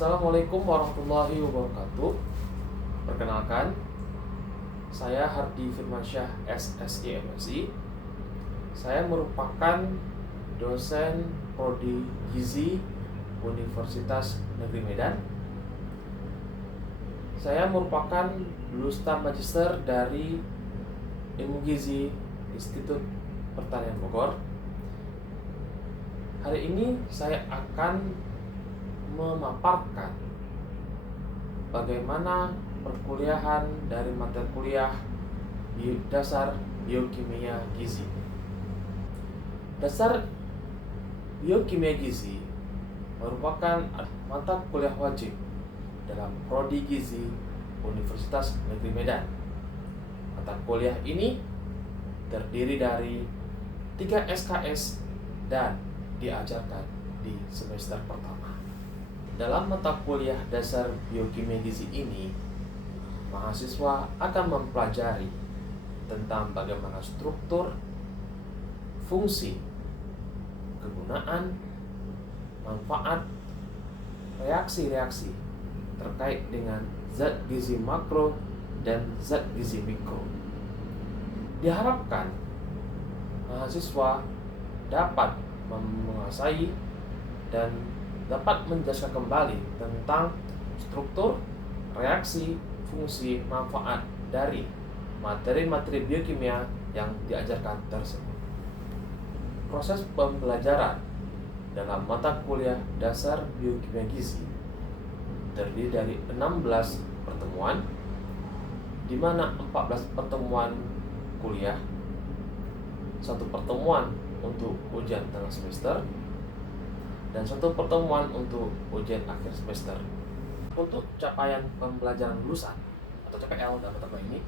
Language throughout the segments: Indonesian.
Assalamualaikum warahmatullahi wabarakatuh. Perkenalkan, saya Hardi Firmansyah SSI MSI. Saya merupakan dosen Prodi Gizi Universitas Negeri Medan. Saya merupakan lulusan magister dari Ilmu Gizi Institut Pertanian Bogor. Hari ini saya akan memaparkan bagaimana perkuliahan dari materi kuliah dasar biokimia gizi. Dasar biokimia gizi merupakan mata kuliah wajib dalam Prodi Gizi Universitas Negeri Medan. Mata kuliah ini terdiri dari 3 SKS dan diajarkan di semester pertama. Dalam mata kuliah dasar biokimia gizi ini, mahasiswa akan mempelajari tentang bagaimana struktur, fungsi, kegunaan, manfaat, reaksi-reaksi terkait dengan zat gizi makro dan zat gizi mikro. Diharapkan mahasiswa dapat menguasai dan dapat menjelaskan kembali tentang struktur, reaksi, fungsi, manfaat dari materi-materi biokimia yang diajarkan tersebut. Proses pembelajaran dalam mata kuliah dasar biokimia gizi terdiri dari 16 pertemuan, di mana 14 pertemuan kuliah, 1 pertemuan untuk ujian tengah semester, dan 1 pertemuan untuk ujian akhir semester. Untuk capaian pembelajaran lulusan atau CPL dalam mata kuliah ini,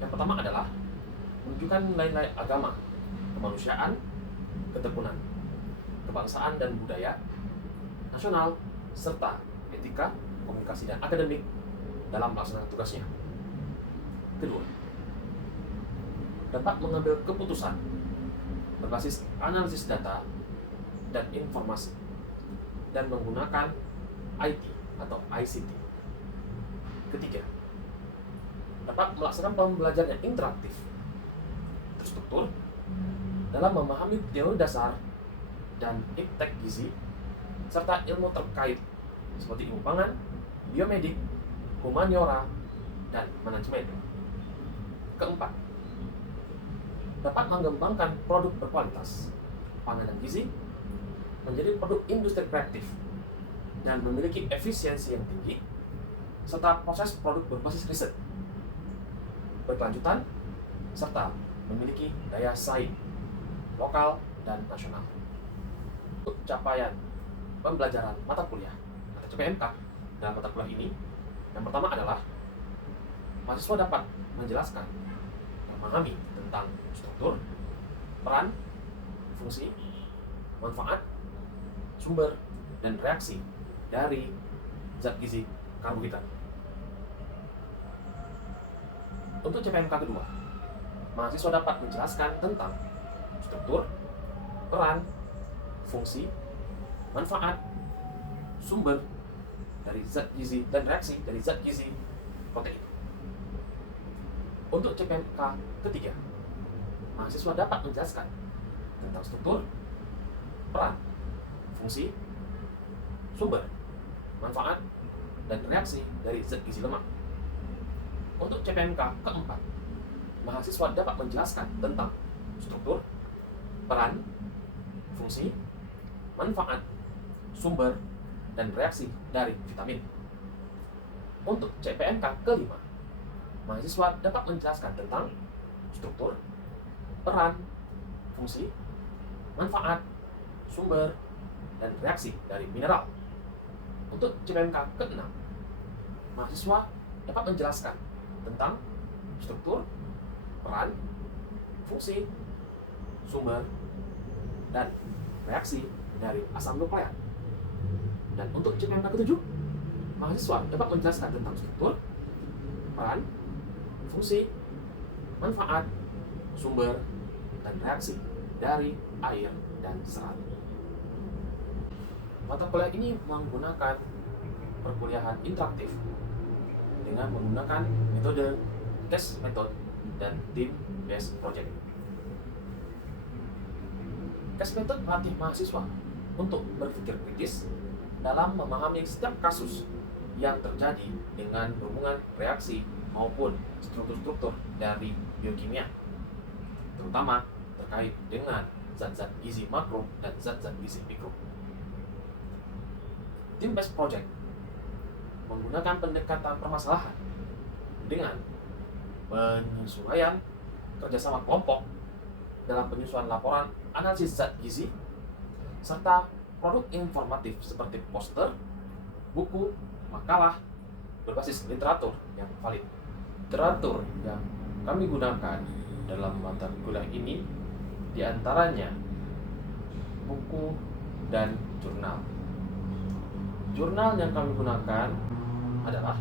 yang pertama adalah menunjukkan nilai-nilai agama, kemanusiaan, ketekunian, kebangsaan dan budaya, nasional, serta etika, komunikasi dan akademik dalam melaksanakan tugasnya. Kedua, dapat mengambil keputusan berbasis analisis data dan informasi dan menggunakan IT atau ICT. Ketiga, dapat melaksanakan pembelajaran yang interaktif, terstruktur dalam memahami teori dasar dan iptek gizi serta ilmu terkait seperti ilmu pangan, biomedik, humaniora, dan manajemen. Keempat, dapat mengembangkan produk berkualitas pangan dan gizi menjadi produk industri kreatif dan memiliki efisiensi yang tinggi serta proses produk berbasis riset berkelanjutan serta memiliki daya saing lokal dan nasional. Untuk capaian pembelajaran mata kuliah atau CPMK dalam mata kuliah ini, yang pertama adalah mahasiswa dapat menjelaskan, memahami tentang struktur, peran, fungsi, manfaat, sumber, dan reaksi dari zat gizi karbohidrat. Untuk CPMK kedua, mahasiswa dapat menjelaskan tentang struktur, peran, fungsi, manfaat, sumber dari zat gizi dan reaksi dari zat gizi protein. Untuk CPMK ketiga, mahasiswa dapat menjelaskan tentang struktur, peran, fungsi, sumber, manfaat, dan reaksi dari zat gizi lemak. Untuk CPMK keempat, mahasiswa dapat menjelaskan tentang struktur, peran, fungsi, manfaat, sumber, dan reaksi dari vitamin. Untuk CPMK kelima, mahasiswa dapat menjelaskan tentang struktur, peran, fungsi, manfaat, sumber, dan reaksi dari mineral. Untuk CPMK ke-6, mahasiswa dapat menjelaskan tentang struktur, peran, fungsi, sumber, dan reaksi dari asam nukleat. Dan untuk CPMK ke-7, mahasiswa dapat menjelaskan tentang struktur, peran, fungsi, manfaat, sumber, dan reaksi dari air dan serat. Mata kuliah ini menggunakan perkuliahan interaktif dengan menggunakan metode case method dan team based project. Case method melatih mahasiswa untuk berpikir kritis dalam memahami setiap kasus yang terjadi dengan hubungan reaksi maupun struktur-struktur dari biokimia, terutama terkait dengan zat-zat gizi makro dan zat-zat gizi mikro. Team-based project menggunakan pendekatan permasalahan dengan penyesuaian kerjasama kelompok dalam penyusunan laporan analisis zat gizi serta produk informatif seperti poster, buku, makalah berbasis literatur yang valid. Literatur yang kami gunakan dalam mata kuliah ini diantaranya buku dan jurnal. Jurnal yang kami gunakan adalah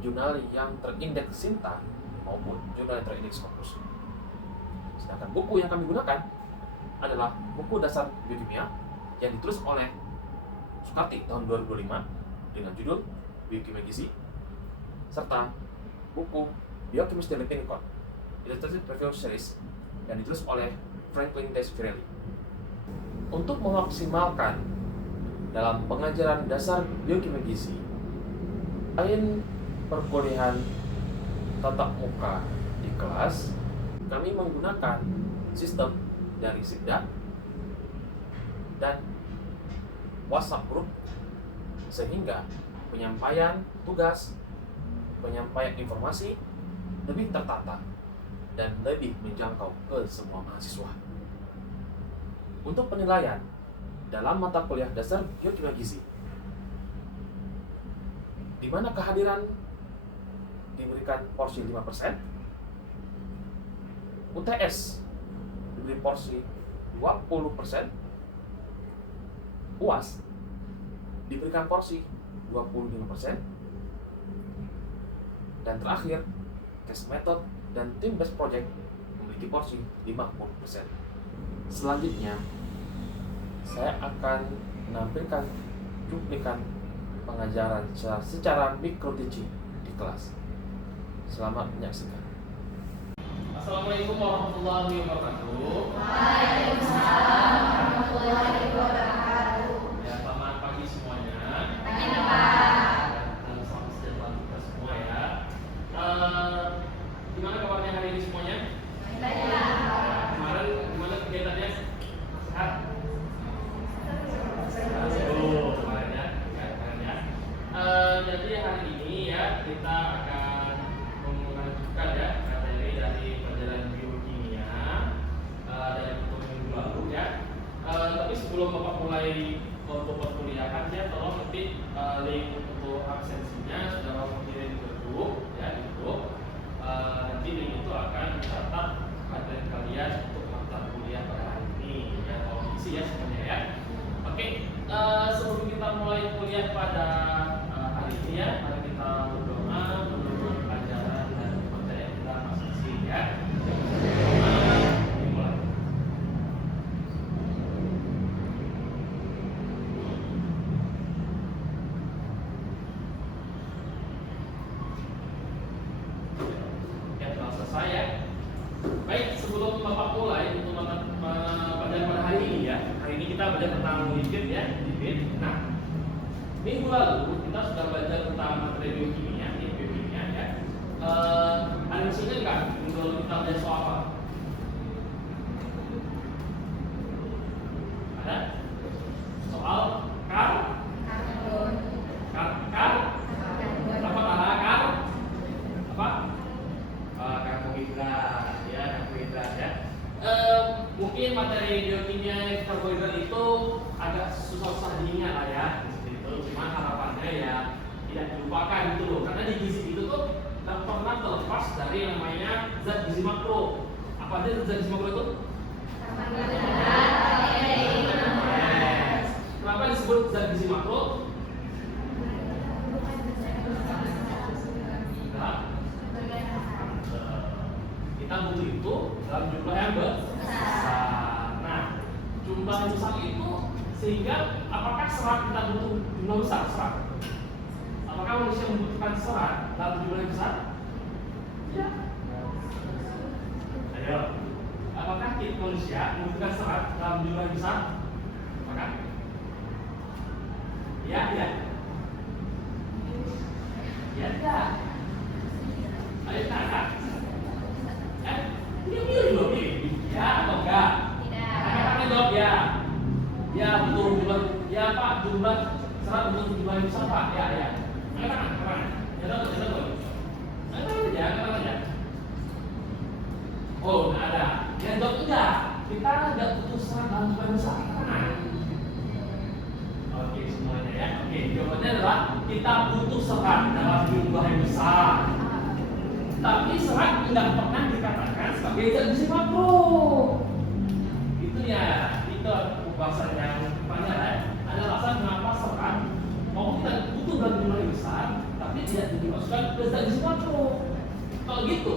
jurnal yang terindeks Sinta maupun jurnal yang terindeks Scopus. Sedangkan buku yang kami gunakan adalah buku dasar biokimia yang ditulis oleh Sukarti tahun 2005 dengan judul Biokimia Gizi, serta buku Biochemistry Clinical Illustrated Review Series yang ditulis oleh Franklin Desfirelli. Untuk memaksimalkan dalam pengajaran dasar biokimia gizi, selain perkuliahan tatap muka di kelas, kami menggunakan sistem dari Sikda dan WhatsApp group, sehingga penyampaian tugas, penyampaian informasi lebih tertata dan lebih menjangkau ke semua mahasiswa. Untuk penilaian dalam mata kuliah dasar biokimia gizi, di mana kehadiran diberikan porsi 5%, UTS diberi porsi 20%, UAS diberikan porsi 25%, dan terakhir case method dan team based project memiliki porsi 50%. Selanjutnya saya akan menampilkan cuplikan pengajaran secara micro teaching di kelas. Selamat menyaksikan. Assalamualaikum warahmatullahi wabarakatuh. Waalaikumsalam warahmatullahi wabarakatuh. Ya, selamat pagi semuanya. Pagi, Pak. Dan selamat sejahtera kita semua ya. Gimana kabarnya hari ini semuanya? Baik, Pak. Kemarin gimana kegiatannya? Sehat? Kemarin ya. Jadi hari ini ya kita akan melanjutkan ya materi dari pelajaran biokimia dari minggu lalu ya. Tapi sebelum Bapak mulai untuk perkuliahan ya, tolong ketik link untuk absensinya sudah Bapak kirim ke grup ya di grup. Nanti link itu akan dicatat materi kalian untuk mata kuliah pada hari ini ya, tolong isi ya semuanya ya. Oke, sebelum kita mulai kuliah pada hari ini ya, mari kita berdoa menurut ajaran dan percaya kita masing-masing ya. Dimulai. Ya, telah selesai ya. Baik, sebelum Bapak mulai untuk pelajaran pada hari ini ya. Hari ini kita belajar tentang lipid ya, lipid. Nah, minggu lalu kita sudah belajar tentang materi biokimia, biokimia ya. Ada mesinnya enggak? Minggu lalu kita belajar soal apa? Ada? Soal Karbon. Karbohidrat ya, karbohidrat ya. Mungkin materi biokimia karbohidrat itu agak susah-susah diingat lah ya, seperti itu. Cuma harapannya ya tidak dilupakan gitu loh, karena di gizi itu tuh tidak pernah terlepas dari yang namanya zat gizi makro. Apa aja zat gizi makro itu? Kenapa disebut zat gizi makro? Kita butuh itu dalam jumlah yang besar. Nah, jumlah yang besar itu sehingga apakah serat kita butuh jumlah besar serat? apakah manusia membutuhkan serat dalam jumlah yang besar? Tidak. Ayo, apakah manusia membutuhkan serat dalam jumlah yang besar? Apakah? Ya, ya. Ya, tidak. Ayo, tidak. Dia milih loh, milih. Ya atau enggak? Tidak. Anak-anak jawab ya. Ya betul jumlah. Ya Pak, jumlah serat untuk jumlah yang besar Pak. Ya, ya. Katakan. Ya tahu, ya tahu. Katakan aja. Oh, nggak ada. Yang jawab enggak. Kita enggak butuh serat dalam jumlah yang besar. Katakan. Oke semuanya ya. Oke, jawabannya adalah kita butuh serat dalam jumlah yang besar. Tapi serat tidak pernah dikatakan sebagai zat gizi makro. Itu ya, itu bahasan yang panjang ya. Ada alasan mengapa serat mau kita butuh dalam jumlah yang besar, tapi tidak dimasukkan ke zat gizi makro. Kalau gitu,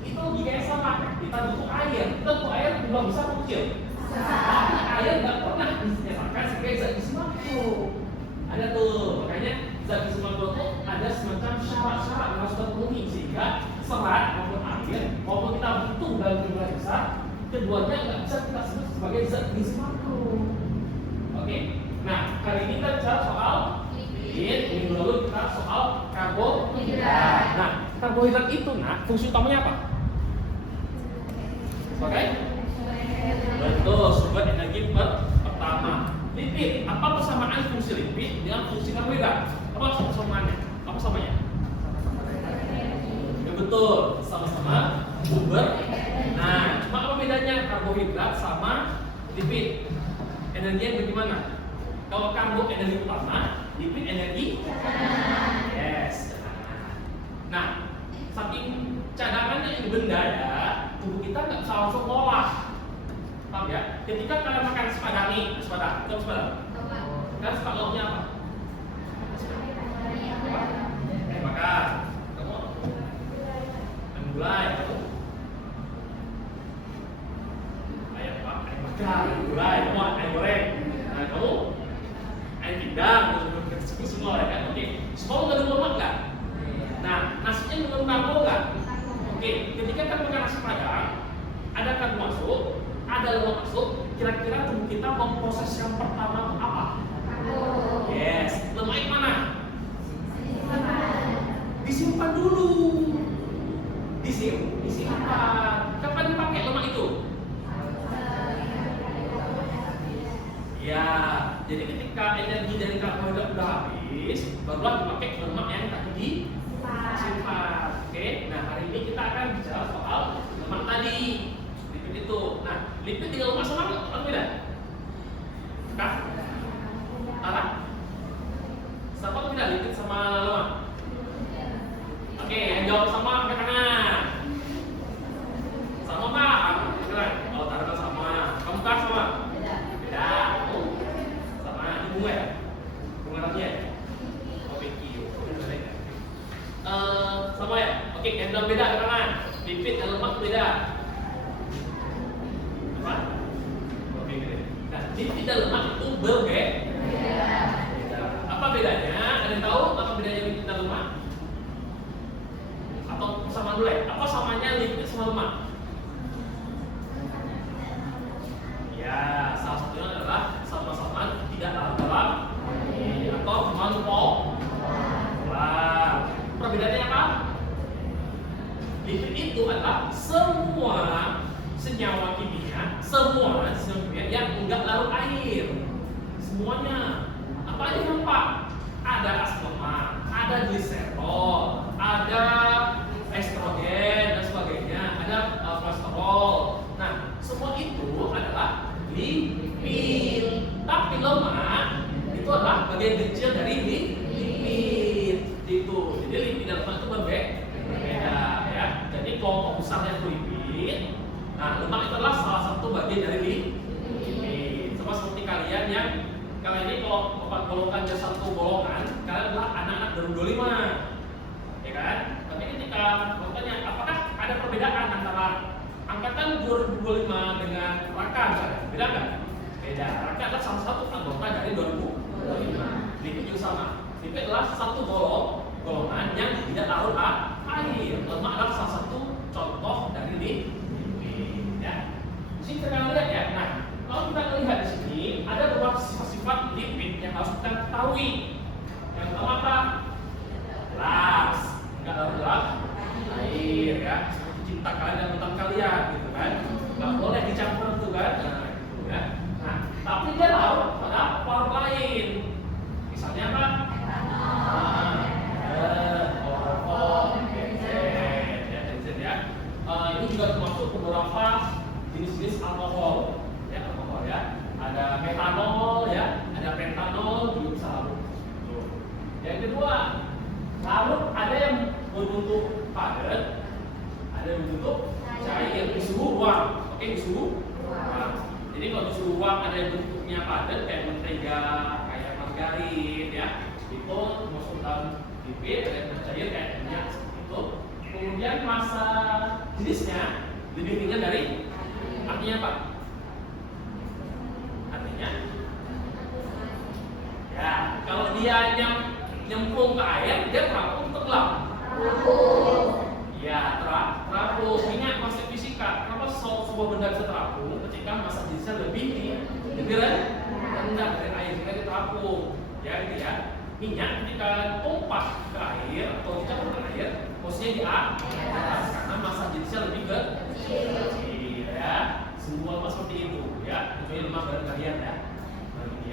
itu logikanya sama. Kita butuh air, kita butuh air jumlah besar atau kecil. Tapi air tidak pernah dinyatakan sebagai zat gizi makro. Ada tuh, makanya zat gizi makro itu ada semacam syarat-syarat yang harus terpenuhi sehingga serat maupun air maupun kita butuh dalam jumlah besar, keduanya nggak bisa kita sebut sebagai zat gizi makro. Oke, nah kali ini kita bicara soal lipid, minggu lalu kita soal karbohidrat. Nah, karbohidrat itu fungsi utamanya apa? Sebagai betul, sumber energi pertama. Lipid, apa persamaan fungsi lipid dengan fungsi karbohidrat? Apa persamaannya? Apa samanya? Ya betul, sama-sama sumber. Nah, cuma apa bedanya karbohidrat sama lipid? Energinya bagaimana? Kalau karbo energi utama, lipid energi yes. Nah, saking cadangannya ini benda ya, tubuh kita nggak bisa langsung olah. Paham ya? Ketika kalian makan sepadang nih, sepadang, kalian suka lauknya apa? Makan. Kamu? Ayam gulai. Ayam apa? Ayam bakar, ayam gulai, kamu ayam goreng. Nah, kamu ayam pindang, semua ya kan? Oke. Semua mengandung lemak nggak? Nah, nasinya mengandung karbo nggak? Oke. Ketika kalian makan nasi padang, ada karbo masuk, ada lemak masuk. Kira-kira tubuh kita memproses yang pertama apa? Yes. Lemak mana? Disimpan dulu. Disimpan. Kapan dipakai lemak itu? Ya, jadi ketika energi dari karbohidrat udah habis, barulah dipakai lemak yang tadi disimpan. Oke, nah hari ini kita akan bicara soal lemak tadi, lipid itu. Nah, lipid dengan lemak sama apa beda? Kah? Arah? Sama atau tidak lipid sama lemak? Oke, yang jawab sama angkat kanan. Sama Pak? Keren. Oh, taruhkan sama. Kamu kah sama? Beda. Oh, sama. Ini bunga ya? Bunga rahasia ya? Oh, Becky. Sama ya? Oke, yang jawab beda angkat kanan. Lipid dan lemak beda. Apa? Oke, keren. Nah, lipid dan lemak itu berbeda. Apa bedanya? Ada yang tahu apa bedanya lipid dan lemak? Atau sama dulu ya? Apa samanya lipid sama lemak? Ya, salah satunya adalah sama-sama tidak dalam atau monopolar. Perbedaannya apa? Lipid itu adalah semua senyawa kimia, yang enggak larut air. Semuanya. Apa aja yang Pak? Ada asam lemak, ada gliserol, ada estrogen dan sebagainya, ada kolesterol. Nah, semua itu adalah lipid. Tapi lemak itu adalah bagian kecil dari lipid. Itu. Jadi lipid dan lemak itu berbeda ya. Jadi kelompok besarnya itu lipid. Nah, lemak itu adalah salah satu bagian dari lipid. Sama seperti kalian yang kalian ini kalau golongan jadi satu golongan, kalian adalah anak-anak 2025. Ya kan? Tapi ketika bertanya, apakah ada perbedaan antara angkatan 2025 dengan Raka misalnya? Beda nggak? Beda. Raka adalah salah satu anggota dari 2025. Lipid juga sama. Lipid adalah satu golongan yang tidak larut air. Lemak adalah salah satu contoh dari lipid. Ya. Di sini kita lihat ya. Nah, kalau kita lihat di sini ada beberapa sifat-sifat lipid yang harus kita ketahui. Yang pertama apa? Jelas, nggak larut dalam air ya. Seperti cinta kalian dan utang kalian gitu kan. Nggak boleh dicampur tuh kan. Nah, gitu ya. Nah, tapi dia larut pada form lain. Misalnya apa? Ini juga termasuk beberapa jenis-jenis alkohol ya. Ada metanol ya, ada pentanol juga bisa larut. Yang kedua, larut ada yang berbentuk padat, ada yang berbentuk cair di suhu ruang. Oke, di suhu ruang. Jadi kalau di suhu ruang ada yang bentuknya padat kayak mentega, kayak margarin ya, itu masuk dalam lipid. Ada yang cair kayak minyak seperti itu. Kemudian massa jenisnya lebih ringan dari, artinya apa? Artinya ya, kalau dia nyemplung ke air, dia terapung tenggelam. Ya, terapung. Ingat konsep fisika, kenapa sebuah benda bisa terapung ketika massa jenisnya lebih rendah dari air, jika dia terapung. Ya, gitu ya. Minyak ketika tumpah ke air atau dicampur ke air, posisinya di atas karena massa jenisnya lebih kecil ya. Semua lemak seperti itu ya, kecuali lemak badan kalian ya.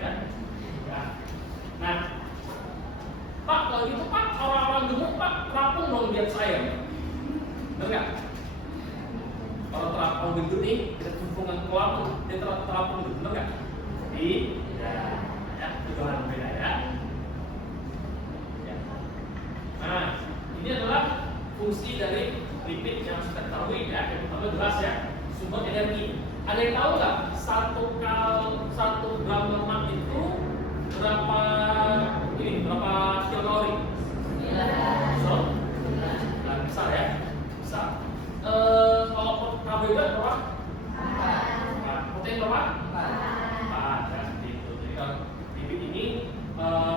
Ya. Nah, Pak, kalau gitu Pak, orang-orang gemuk Pak terapung dong di atas air. Benar nggak? Kalau terapung gendut nih, ada hubungan kolam, dia terapung gendut, benar nggak? Ya, itu hal beda ya. Nah, ini adalah fungsi dari lipid yang harus kita ketahui ya. Yang pertama jelas ya, sumber energi. Ada yang tahu nggak 1 gram lemak itu berapa kilokalori? So, besar ya, besar. Kalau karbohidrat berapa? Protein berapa? 4 ya, seperti itu. Jadi kalau lipid ini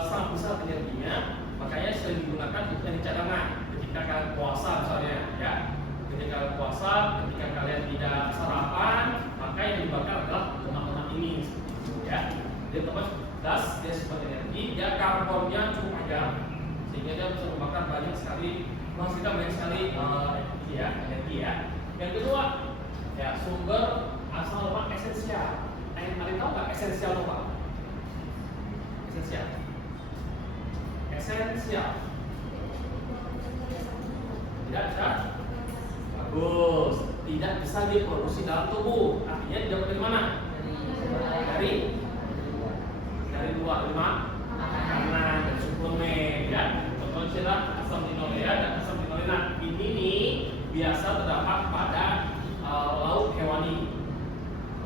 sangat besar energinya. Makanya sering digunakan untuk yang cadangan ketika kalian puasa misalnya ya. Ketika kalian puasa, ketika kalian tidak sarapan, maka yang dibakar adalah lemak-lemak ini ya. Dia tempat gas, dia sebagai energi, dia karbonnya cukup padat sehingga dia bisa membakar banyak sekali, menghasilkan banyak sekali energi ya. Yang kedua ya, sumber asal lemak esensial. Kalian tahu nggak esensial lemak? Esensial. Tidak bisa, bagus, tidak bisa diproduksi dalam tubuh. Artinya didapat dari mana? Dari luar, makanan, dari suplemen ya. Contohnya adalah asam linoleat dan asam linolenat. Ini nih biasa terdapat pada lauk hewani.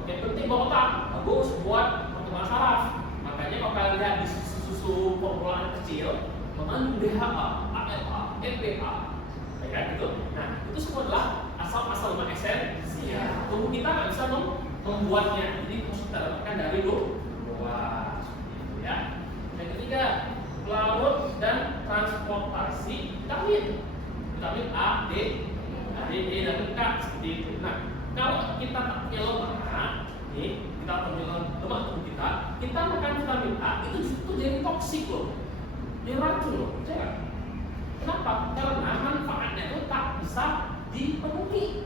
Oke, penting buat otak, bagus buat perkembangan saraf. Makanya kalau kalian lihat di susu formula kecil mengandung DHA, ALA, EPA, ya kan gitu. Nah, itu semua adalah asal lemak esensial. Tubuh kita nggak bisa membuatnya, jadi harus kita dapatkan dari luar, gitu ya. Yang ketiga, larut dan transportasi vitamin A, D, E dan K seperti itu. Nah, kalau kita tak punya lemak, nih kita punya lemak tubuh kita makan vitamin A itu justru jadi toksik loh, jadi racun loh, percaya? Kenapa? Karena manfaatnya itu tak bisa dipenuhi.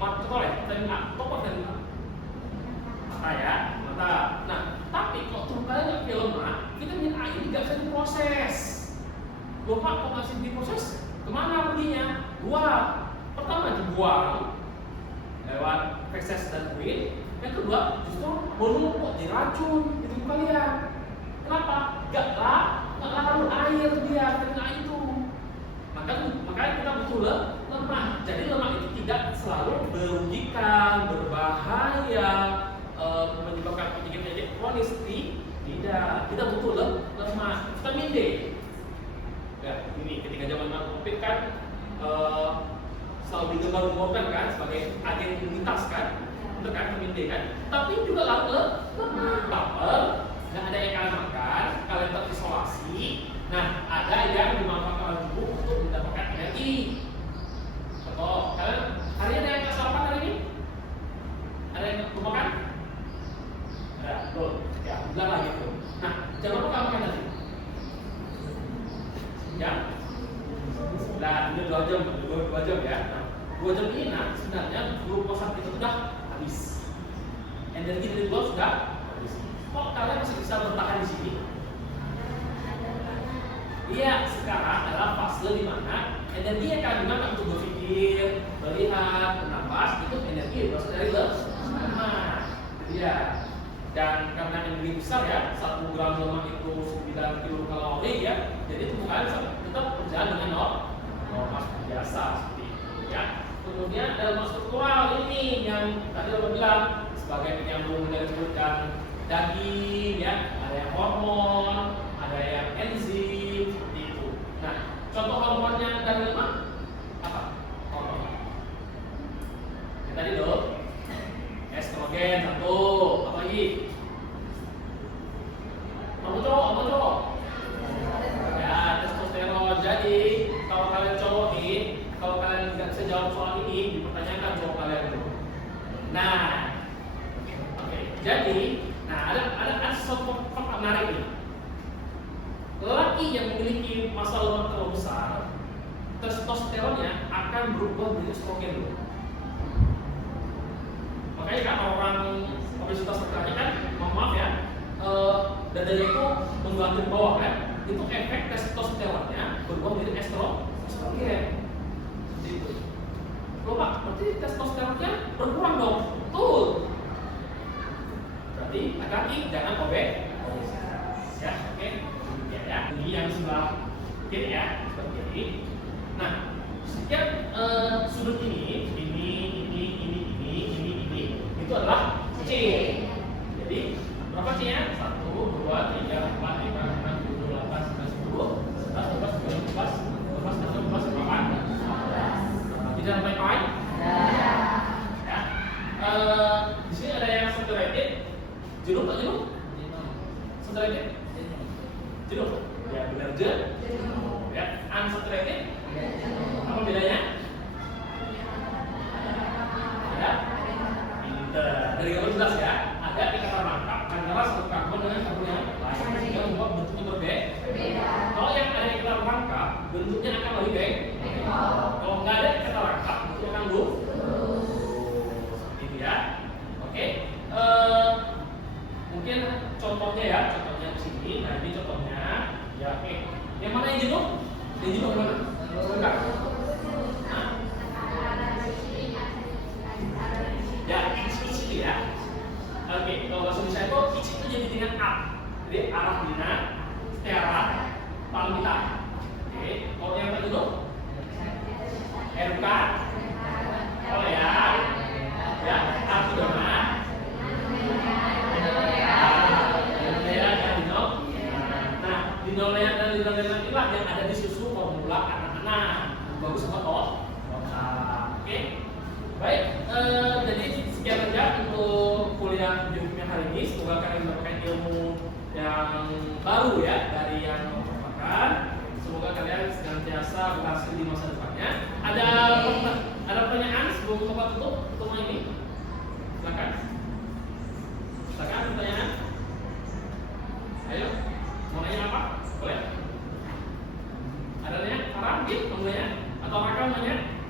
Contoh ya, vitamin A, tokoh vitamin A, mata ya, mata. Nah, tapi kalau tubuh kalian nggak punya lemak, vitamin A ini nggak bisa diproses. Loh Pak, kok masih diproses? Kemana perginya? Dua. Pertama dibuang lewat feses dan urin. Yang kedua justru menumpuk di racun di tubuh kalian. Kenapa? Gak larut air dia kena itu. Makanya kita butuh lemak. Jadi lemak itu tidak selalu merugikan, berbahaya, menyebabkan penyakit kronis. Tidak. Kita butuh lemak. Vitamin D. Ya, ini ketika zaman COVID kan selalu digembar-gemborkan kan sebagai agen imunitas kan, betul kan, vitamin D kan. Tapi juga lapar, nggak ada yang kalian makan, kalian terisolasi, Nah, ada yang dimanfaatkan oleh tubuh untuk mendapatkan energi. Contoh, kalian hari ini ada yang nggak sarapan hari ini? Ada yang belum makan? Ada, betul. Ya, bilang lagi tuh. Nah, jam berapa kamu makan nanti? Jam? Nah, ini 2 jam, 2 jam ya. Nah, 2 jam ini nah, sebenarnya glukosa kita sudah habis. Energi dari luar sudah habis. Kok kalian masih bisa bertahan di sini? Iya, sekarang adalah fase di mana energi yang kalian gunakan untuk berpikir, melihat, bernafas itu energi yang berasal dari lemak. Jadi ya, dan karena energi besar ya, 1 gram lemak itu 9 kilokalori ya, jadi tubuh kalian tetap berjalan dengan normal seperti biasa seperti itu ya. Kemudian ada lemak struktural ini yang tadiเราbilang sebagai penyambung dari kulit dan daging ya, ada yang hormon, ada yang enzim seperti itu. Nah, contoh hormonnya dari lemak apa? Hormon. Yang tadi loh, estrogen 1, apa lagi? Apa cowok? Ya, testosteron. Jadi kalau kalian cowok nih, kalau kalian nggak bisa jawab soal ini, dipertanyakan cowok kalian dulu. Nah, oke. Jadi, nah ada sesuatu fakta menarik nih. Lelaki yang memiliki massa lemak terlalu besar, testosteronnya akan berubah menjadi estrogen dulu. Makanya kan orang obesitas terkanya kan, mohon maaf ya, dadanya itu menggantung bawah kan, itu efek testosteronnya berubah menjadi estrogen. Gitu. Loh Pak, berarti testosteronnya berkurang dong? Betul. Berarti laki-laki jangan obesitas. Ya, oke. Ya, ini yang sebelah kiri ya, sebelah kiri. Nah, setiap sudut ini itu adalah C. Jadi berapa C-nya? 1, 2, 3, 4, 5, 6, 7, 8, 9, 10, 11, 12, 13, 14, 15, 16, 17, 18. Tidak sampai poin? Ya. Di sini ada yang saturated. Jenuh tak jenuh? Saturated? Jenuh. Ya benar jenuh. Ya. Unsaturated? Apa bedanya? Ya. Dari gambar jelas ya, ada ikatan rangkap antara satu karbon dengan karbon yang lain sehingga membuat bentuknya berbeda. Kalau yang ada ikatan rangkap, bentuknya akan lebih baik. Kalau nggak ada ikatan rangkap, bentuknya akan lurus. Seperti itu ya. Oke. Mungkin contohnya ya, contohnya di sini. Nah ini contohnya. Ya oke. Yang mana yang jenuh? Yang jenuh mana? Enggak. Ya, ichi ya. Oke, kalau bahasa Indonesia itu ichi itu jadi dengan up. Jadi arah bina, setara, paling kita. Oke, kalau yang tadi itu RK, oh ya, abdomen, nah, dinolea dan dinolea inilah yang ada di susu formula anak-anak. Bagus banget, oke. Baik, jadi sekian saja untuk kuliah biokimia hari ini. Semoga kalian mendapatkan ilmu yang baru ya dari yang merupakan. Semoga kalian senantiasa berhasil di masa depannya. Ada pertanyaan sebelum Bapak tutup pertemuan ini? Silakan. Silakan pertanyaan. Ayo, mau nanya apa? Boleh. Ada nanya? Farah, mau nanya? Atau Raka mau nanya?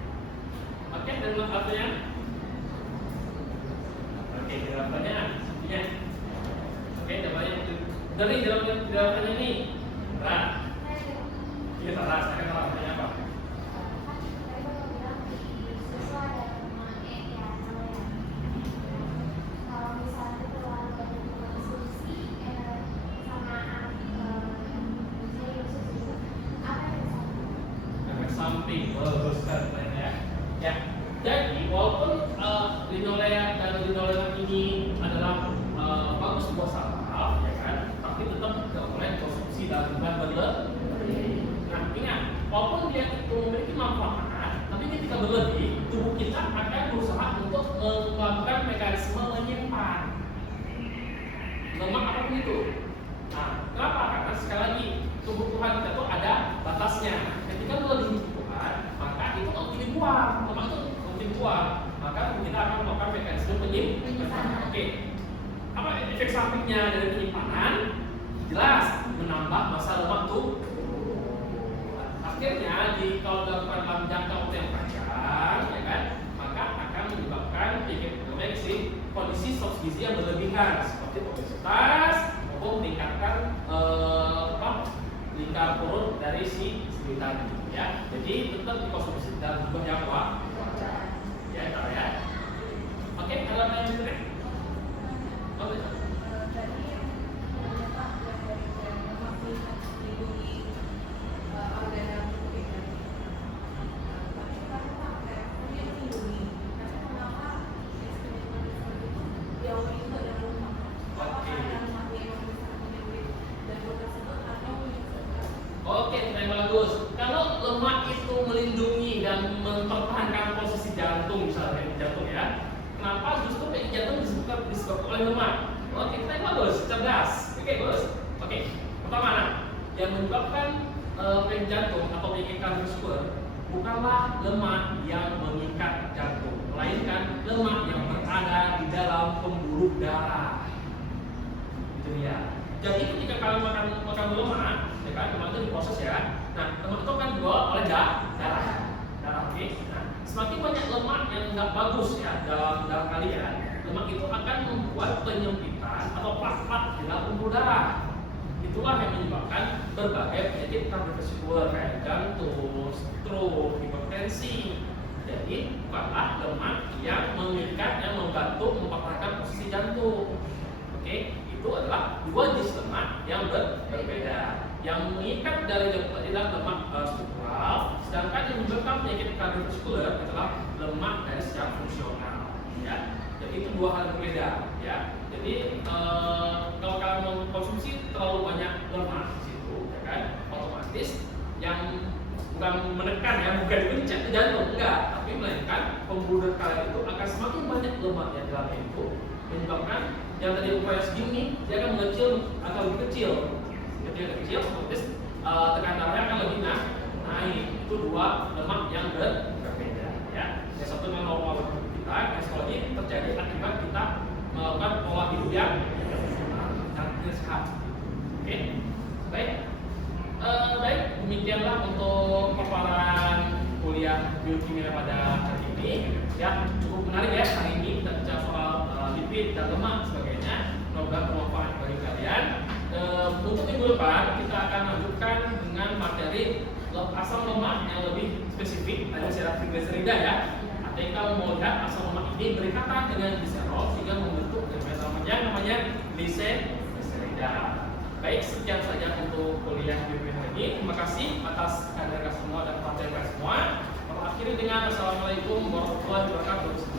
Oke, dan artinya? Oke, dalam pertanyaan, intinya. Oke, jawabannya itu. Dari jawabannya ini, Farah. Iya, Farah. Sekarang kalau pertanyaan apa? Samping, bagus sekali ya. Ya, jadi walaupun linolea dan linolea ini adalah bagus buat saraf, ya kan, tapi tetap tidak boleh konsumsi dalam jumlah berlebih. Nah, ingat, walaupun dia itu memiliki manfaat, tapi ketika berlebih, tubuh kita akan berusaha untuk melakukan mekanisme menyimpan lemak apapun itu. Nah, kenapa? Karena sekali lagi kebutuhan kita tuh ada batasnya. Ketika melebihi kebutuhan, maka itu mungkin dibuang, lemak itu mungkin dibuang. Maka kita akan melakukan mekanisme penyimpanan. Oke. Apa efek sampingnya dari penyimpanan? Jelas, menambah masa lemak tuh. Akhirnya kalau dilakukan dalam jangka waktu yang panjang, ya kan, maka akan menyebabkan kondisi stok gizi yang berlebihan seperti obesitas maupun meningkatkan lingkar perut dari si tadi, ya. Jadi tetap dikonsumsi dalam jumlah yang wajar, ya, ya. Oke, kalau yang lain, oke. Oke, yang bagus. Kalau lemak itu melindungi dan mempertahankan posisi jantung, misalnya jantung, ya, kenapa justru jantung disebabkan oleh lemak? Oke, yang bagus, cerdas. Oke, bagus. Oke, pertama, yang menyebabkan penyakit jantung atau penyakit kardiovaskular bukanlah lemak yang mengikat jantung, melainkan lemak yang berada di dalam pembuluh darah. Itu dia. Jadi ketika kalian makan lemak, ya kan, lemak itu diproses, ya. Nah, lemak itu kan dibawa oleh darah. Oke. Nah, semakin banyak lemak yang nggak bagus, ya, dalam darah kalian, lemak itu akan membuat penyempitan atau plaque di dalam pembuluh darah. Itulah yang menyebabkan berbagai penyakit kardiovaskular kayak jantung, stroke, hipertensi. Jadi bukanlah lemak yang mengikat, yang membantu mempertahankan posisi jantung. Oke, itu adalah dua jenis lemak yang berbeda. Yang mengikat dari adalah lemak struktural, sedangkan yang menyebabkan penyakit kardiovaskular adalah lemak dari secara fungsional. Ya, jadi itu dua hal yang berbeda. Ya, jadi kalau kalian mengkonsumsi terlalu banyak lemak di situ, ya kan, otomatis yang bukan menekan, ya, bukan mencet ke jantung, enggak, tapi melainkan pembuluh darah kalian itu akan semakin banyak lemak yang dalamnya itu, menyebabkan yang tadi ukurannya segini, dia akan mengecil atau lebih kecil. Ketika kecil, otomatis tekanan darahnya akan lebih naik. Itu dua lemak yang berbeda, ya. Yang satu memang normal kita, yang ini terjadi akibat kita melakukan pola hidup yang tidak sehat. Oke, baik. Baik, demikianlah untuk paparan kuliah biokimia pada hari ini. Ya, cukup menarik, ya, hari ini kita bicara soal lipid dan lemak sebagainya. Semoga bermanfaat bagi kalian. Untuk minggu depan kita akan lanjutkan dengan materi asam lemak yang lebih spesifik, ada secara trigliserida, ya. Kita mau lihat asam lemak ini berikatan dengan gliserol sehingga membentuk namanya gliserida. Baik, sekian saja untuk kuliah biokimia hari ini. Terima kasih atas kehadiran semua dan perhatian semua. Akhiri dengan assalamualaikum warahmatullahi wabarakatuh.